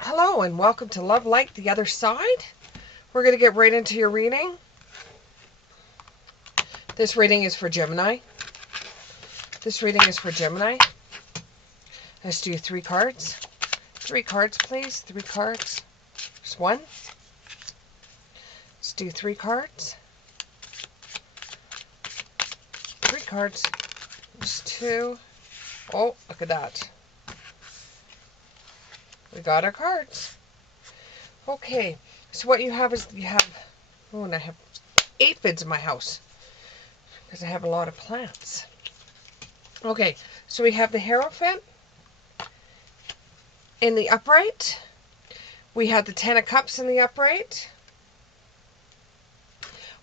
Hello and welcome to Love Like the Other Side. We're going to get right into your reading. This reading is for Gemini. Let's do 3 cards. 3 cards, please. 3 cards. There's 1. Let's do 3 cards. 3 cards. There's 2. Oh, look at that. We got our cards. Okay, so what you have is and I have aphids in my house because I have a lot of plants. Okay, so we have the Hierophant in the upright. We have the 10 of Cups in the upright.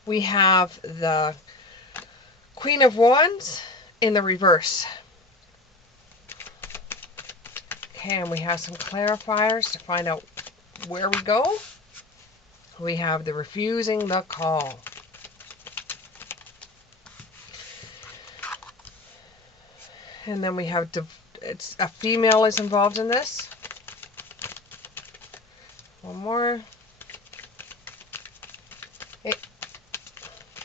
We have the Queen of Wands in the reverse. Okay, and we have some clarifiers to find out where we go. We have the Refusing the Call. And then we have, it's a female is involved in this. One more. Hey,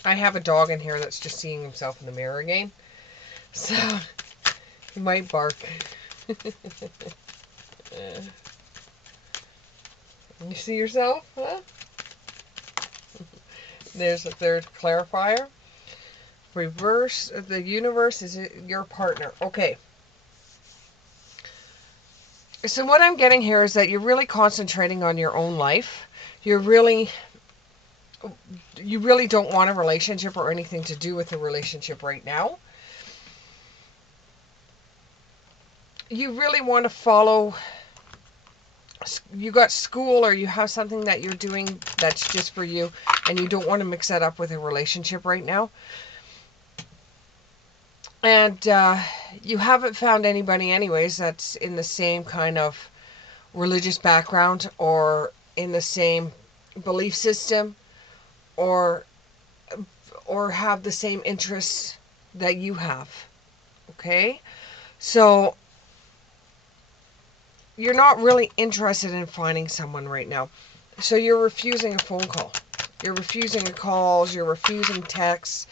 I have a dog in here that's just seeing himself in the mirror again. So, he might bark. You see yourself, huh? There's the third clarifier. Reverse, the universe is your partner. Okay. So what I'm getting here is that you're really concentrating on your own life. You really don't want a relationship or anything to do with a relationship right now. You really want to follow, you got school or you have something that you're doing that's just for you and you don't want to mix that up with a relationship right now. And you haven't found anybody anyways that's in the same kind of religious background or in the same belief system or have the same interests that you have. Okay? So you're not really interested in finding someone right now. So you're refusing a phone call. You're refusing calls. You're refusing texts.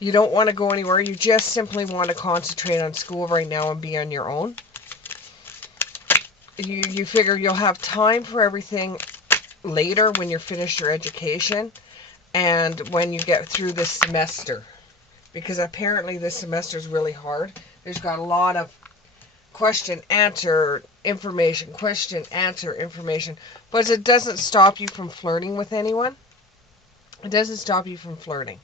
You don't want to go anywhere. You just simply want to concentrate on school right now and be on your own. You figure you'll have time for everything later when you're finished your education and when you get through this semester. Because apparently this semester is really hard. There's got a lot of question, answer, information, question, answer, information. But it doesn't stop you from flirting with anyone. It doesn't stop you from flirting.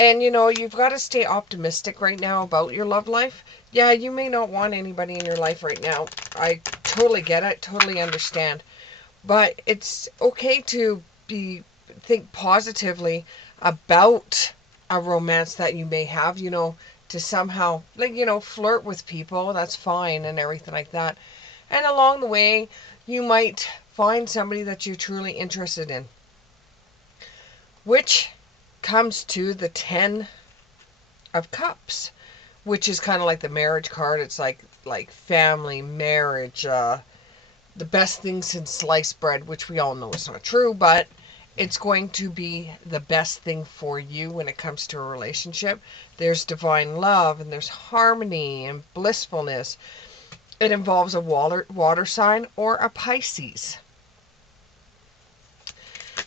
And you know, you've got to stay optimistic right now about your love life. Yeah, you may not want anybody in your life right now. I totally get it, totally understand. But it's okay to think positively about a romance that you may have, you know, to somehow, like, you know, flirt with people. That's fine and everything like that. And along the way, you might find somebody that you're truly interested in. Which comes to the 10 of Cups, which is kind of like the marriage card. It's like family, marriage, the best thing since sliced bread, which we all know is not true, but it's going to be the best thing for you when it comes to a relationship. There's divine love and there's harmony and blissfulness. It involves a water sign or a Pisces.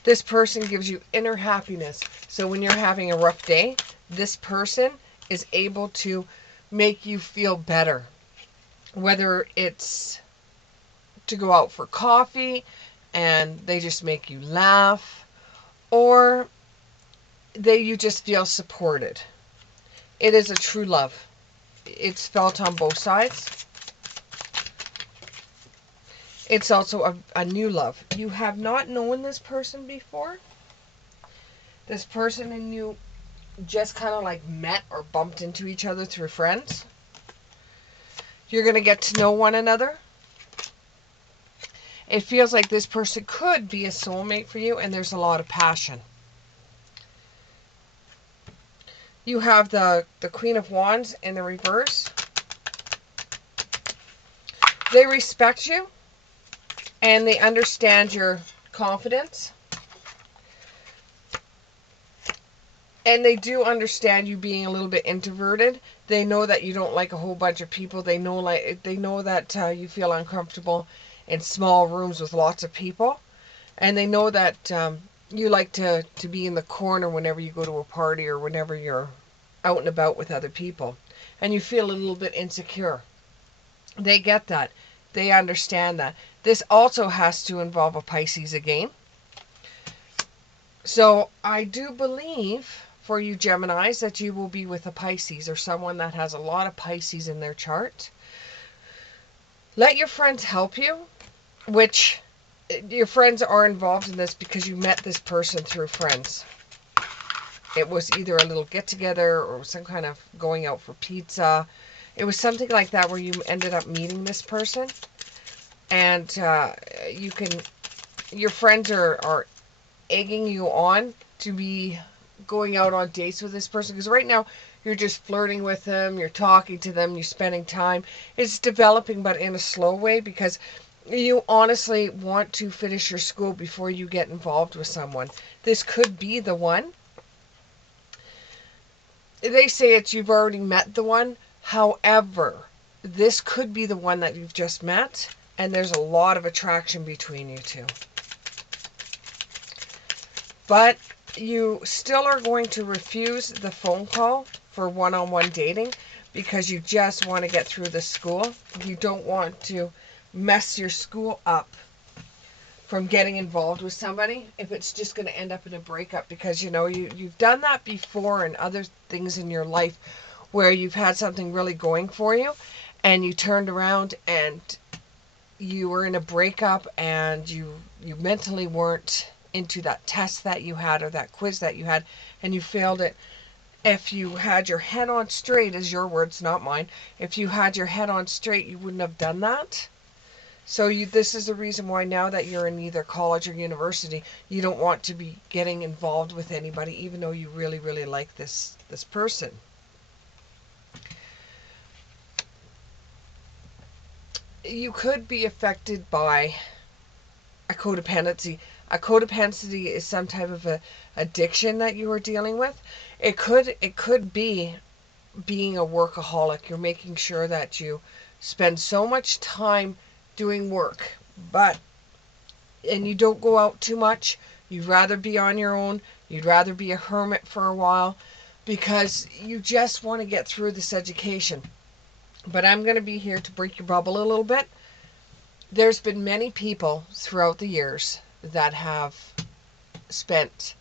This person gives you inner happiness. So when you're having a rough day, this person is able to make you feel better. Whether it's to go out for coffee and they just make you laugh, or you just feel supported. It is a true love. It's felt on both sides. It's also a new love. You have not known this person before. This person and you just kind of like met or bumped into each other through friends. You're going to get to know one another. It feels like this person could be a soulmate for you, and there's a lot of passion. You have the Queen of Wands in the reverse. They respect you and they understand your confidence. And they do understand you being a little bit introverted. They know that you don't like a whole bunch of people. They know that you feel uncomfortable in small rooms with lots of people. And they know that you like to be in the corner whenever you go to a party or whenever you're out and about with other people. And you feel a little bit insecure. They get that. They understand that. This also has to involve a Pisces again. So I do believe for you Geminis that you will be with a Pisces or someone that has a lot of Pisces in their chart. Let your friends help you, which your friends are involved in this because you met this person through friends. It was either a little get together or some kind of going out for pizza. It was something like that where you ended up meeting this person, and your friends are egging you on to be going out on dates with this person, because right now you're just flirting with them, you're talking to them, you're spending time. It's developing, but in a slow way, because you honestly want to finish your school before you get involved with someone. This could be the one. They say you've already met the one. However, this could be the one that you've just met, and there's a lot of attraction between you two. But you still are going to refuse the phone call for one-on-one dating because you just want to get through the school. You don't want to mess your school up from getting involved with somebody if it's just going to end up in a breakup, because you've done that before in other things in your life where you've had something really going for you and you turned around and you were in a breakup and you mentally weren't into that test that you had or that quiz that you had and you failed it. If you had your head on straight, is your words, not mine, if you had your head on straight, you wouldn't have done that. So this is the reason why now that you're in either college or university, you don't want to be getting involved with anybody, even though you really, really like this person. You could be affected by a codependency. A codependency is some type of a addiction that you are dealing with. It could be being a workaholic. You're making sure that you spend so much time doing work, and you don't go out too much. You'd rather be on your own. You'd rather be a hermit for a while because you just want to get through this education. But I'm going to be here to break your bubble a little bit. There's been many people throughout the years that have spent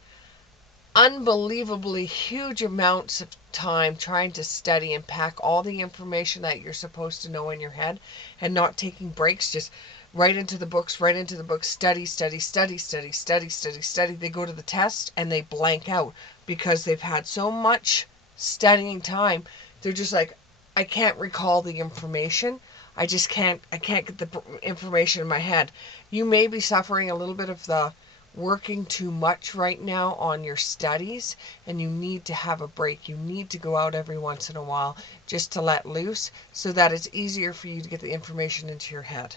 unbelievably huge amounts of time trying to study and pack all the information that you're supposed to know in your head and not taking breaks, just right into the books, study, study, study, study, study, study, study. They go to the test and they blank out because they've had so much studying time. They're just like, I can't recall the information. I can't get the information in my head. You may be suffering a little bit of the working too much right now on your studies, and you need to have a break. You need to go out every once in a while just to let loose so that it's easier for you to get the information into your head.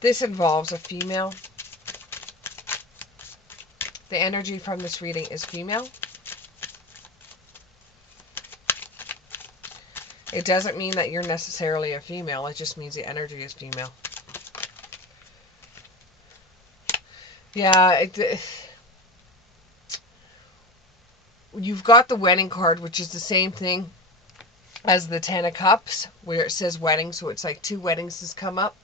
This involves a female. The energy from this reading is female. It doesn't mean that you're necessarily a female. It just means the energy is female. Yeah, you've got the wedding card, which is the same thing as the Ten of Cups, where it says wedding, so it's like two weddings has come up.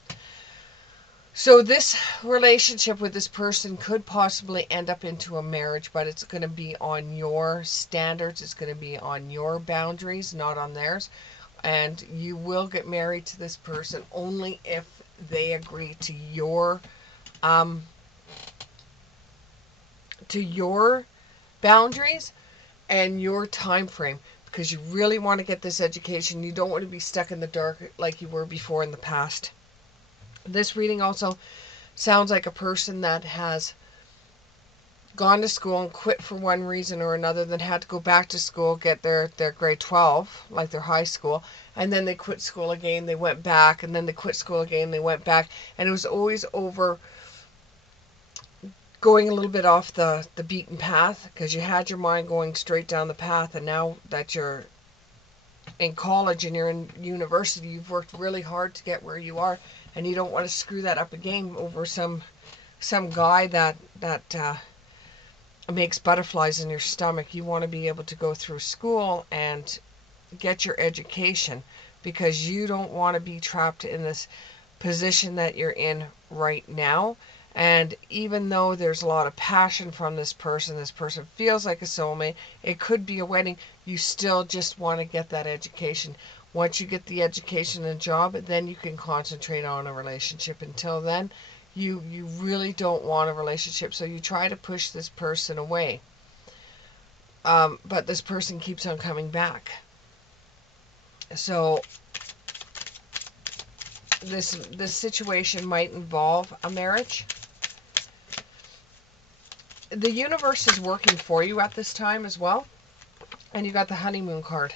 So this relationship with this person could possibly end up into a marriage, but it's going to be on your standards. It's going to be on your boundaries, not on theirs. And you will get married to this person only if they agree to your boundaries and your time frame, because you really want to get this education. You don't want to be stuck in the dark like you were before in the past. This reading also sounds like a person that has gone to school and quit for one reason or another, then had to go back to school, get their grade 12, like their high school, and then they quit school again, they went back, and then they quit school again, they went back, and it was always over going a little bit off the beaten path, because you had your mind going straight down the path, and now that you're in college and you're in university, you've worked really hard to get where you are, and you don't want to screw that up again over some guy that makes butterflies in your stomach. You want to be able to go through school and get your education, because you don't want to be trapped in this position that you're in right now. And even though there's a lot of passion from this person feels like a soulmate, it could be a wedding, you still just want to get that education. Once you get the education and job, then you can concentrate on a relationship. Until then, you really don't want a relationship, so you try to push this person away. But this person keeps on coming back. So this situation might involve a marriage. The universe is working for you at this time as well. And you got the honeymoon card,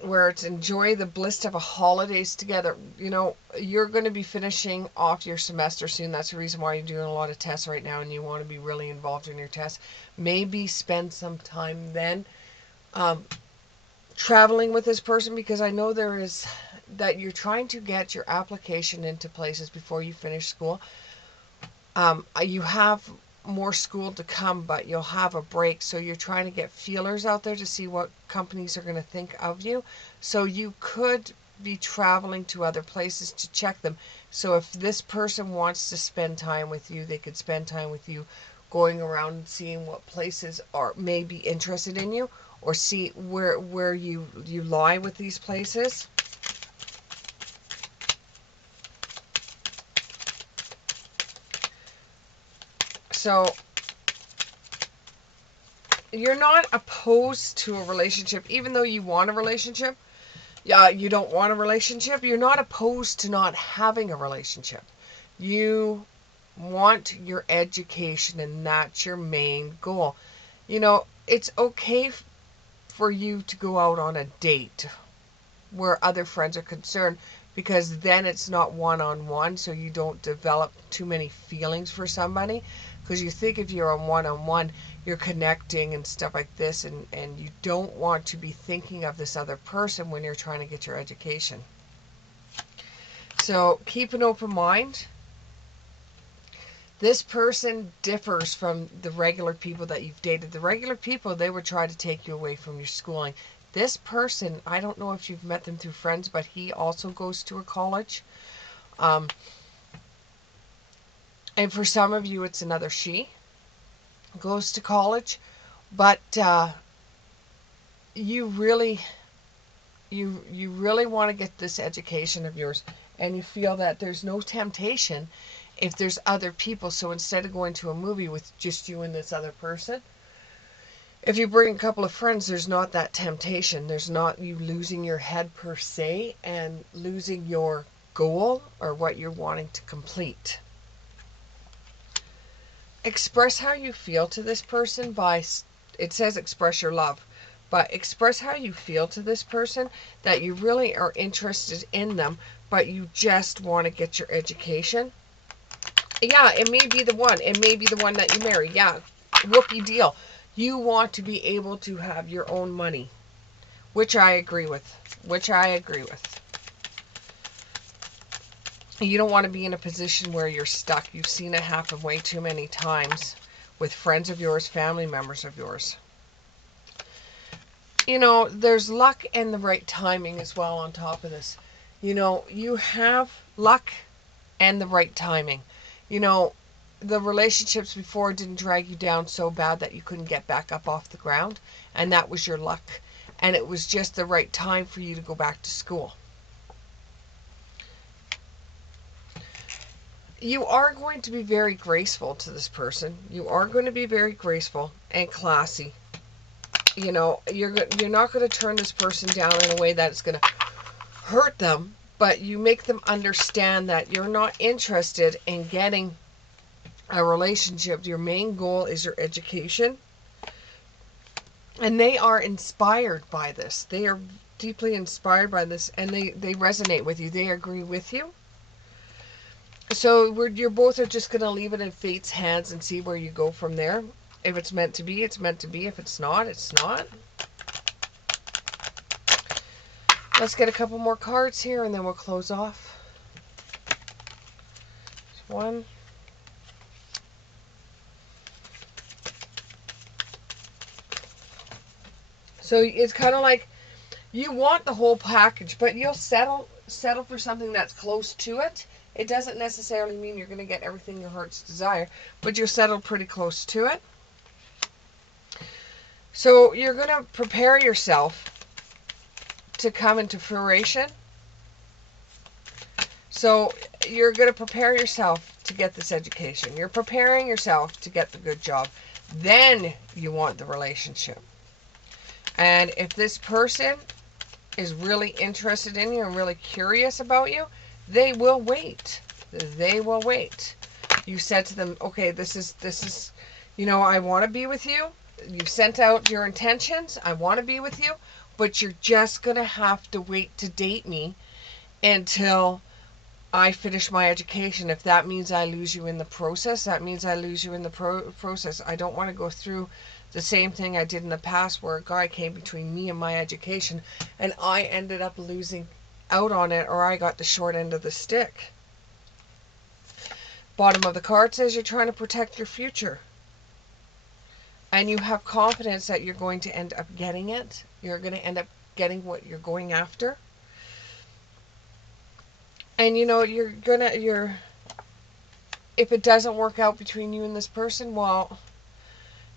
where it's enjoy the bliss of a holidays together. You know, you're going to be finishing off your semester soon. That's the reason why you're doing a lot of tests right now, and you want to be really involved in your tests. Maybe spend some time then traveling with this person, because I know there is that you're trying to get your application into places before you finish school. You have more school to come, but you'll have a break, so you're trying to get feelers out there to see what companies are going to think of you. So you could be traveling to other places to check them. So if this person wants to spend time with you, they could spend time with you, going around and seeing what places are may be interested in you, or see where you lie with these places. So you're not opposed to a relationship, even though you want a relationship. Yeah, you don't want a relationship. You're not opposed to not having a relationship. You want your education, and that's your main goal. You know, it's okay for you to go out on a date where other friends are concerned, because then it's not one-on-one, so you don't develop too many feelings for somebody. Because you think if you're on one-on-one, you're connecting and stuff like this, and you don't want to be thinking of this other person when you're trying to get your education. So keep an open mind. This person differs from the regular people that you've dated. The regular people, they would try to take you away from your schooling. This person, I don't know if you've met them through friends, but he also goes to a college. And for some of you, it's another she goes to college. But you really want to get this education of yours, and you feel that there's no temptation if there's other people. So instead of going to a movie with just you and this other person, if you bring a couple of friends, there's not that temptation. There's not you losing your head per se and losing your goal or what you're wanting to complete. Express how you feel to this person by, it says express your love, but express how you feel to this person, that you really are interested in them, but you just want to get your education. Yeah, it may be the one. It may be the one that you marry. Yeah, whoopee deal. You want to be able to have your own money, which I agree with. You don't want to be in a position where you're stuck. You've seen it happen way too many times with friends of yours, family members of yours. You know, there's luck and the right timing as well on top of this. You know, you have luck and the right timing. You know, the relationships before didn't drag you down so bad that you couldn't get back up off the ground, and that was your luck. And it was just the right time for you to go back to school. You are going to be very graceful to this person. You are going to be very graceful and classy. You know, you're not going to turn this person down in a way that's going to hurt them, but you make them understand that you're not interested in getting a relationship, your main goal is your education. And they are inspired by this. They are deeply inspired by this, and they resonate with you. They agree with you. So you're both are just going to leave it in fate's hands and see where you go from there. If it's meant to be, it's meant to be. If it's not, it's not. Let's get a couple more cards here, and then we'll close off. One. So it's kind of like you want the whole package, but you'll settle for something that's close to it. It doesn't necessarily mean you're going to get everything your heart's desire, but you'll settle pretty close to it. So you're going to prepare yourself to come into fruition. So you're going to prepare yourself to get this education. You're preparing yourself to get the good job. Then you want the relationship. And if this person is really interested in you and really curious about you, they will wait. They will wait. You said to them, okay, this is, I want to be with you. You've sent out your intentions. I want to be with you, but you're just going to have to wait to date me until I finish my education. If that means I lose you in the process, that means I lose you in the process. I don't want to go through the same thing I did in the past where a guy came between me and my education and I ended up losing out on it, or I got the short end of the stick. Bottom of the card says you're trying to protect your future. And you have confidence that you're going to end up getting it. You're going to end up getting what you're going after. And if it doesn't work out between you and this person, well,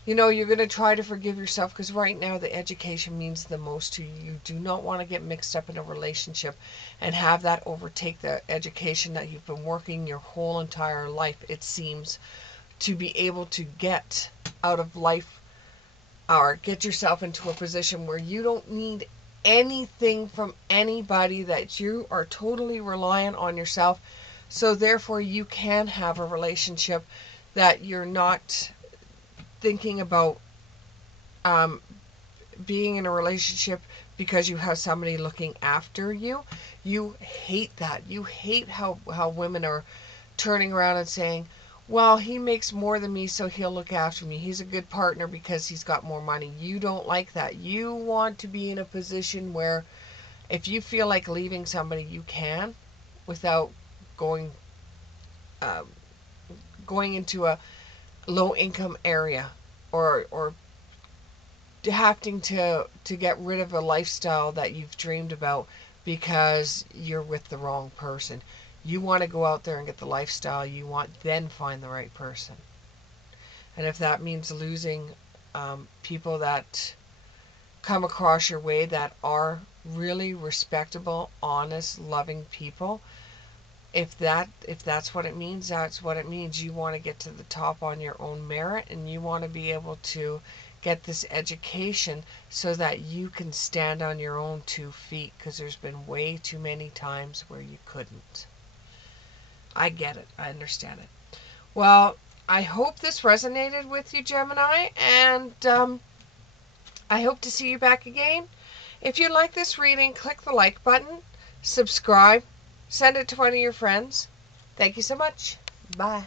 you're going to try to forgive yourself, because right now the education means the most to you. You do not want to get mixed up in a relationship and have that overtake the education that you've been working your whole entire life, it seems, to be able to get out of life, or get yourself into a position where you don't need anything from anybody, that you are totally reliant on yourself. So therefore you can have a relationship that you're not thinking about being in a relationship because you have somebody looking after you. You hate that. You hate how women are turning around and saying, well, he makes more than me, so he'll look after me. He's a good partner because he's got more money. You don't like that. You want to be in a position where if you feel like leaving somebody, you can, without going into a low income area, or having to get rid of a lifestyle that you've dreamed about because you're with the wrong person. You want to go out there and get the lifestyle you want, then find the right person. And if that means losing people that come across your way that are really respectable, honest, loving people, if that's what it means, that's what it means. You want to get to the top on your own merit, and you want to be able to get this education so that you can stand on your own 2 feet, because there's been way too many times where you couldn't. I get it. I understand it. Well, I hope this resonated with you, Gemini, and I hope to see you back again. If you like this reading, click the like button, subscribe, send it to one of your friends. Thank you so much. Bye.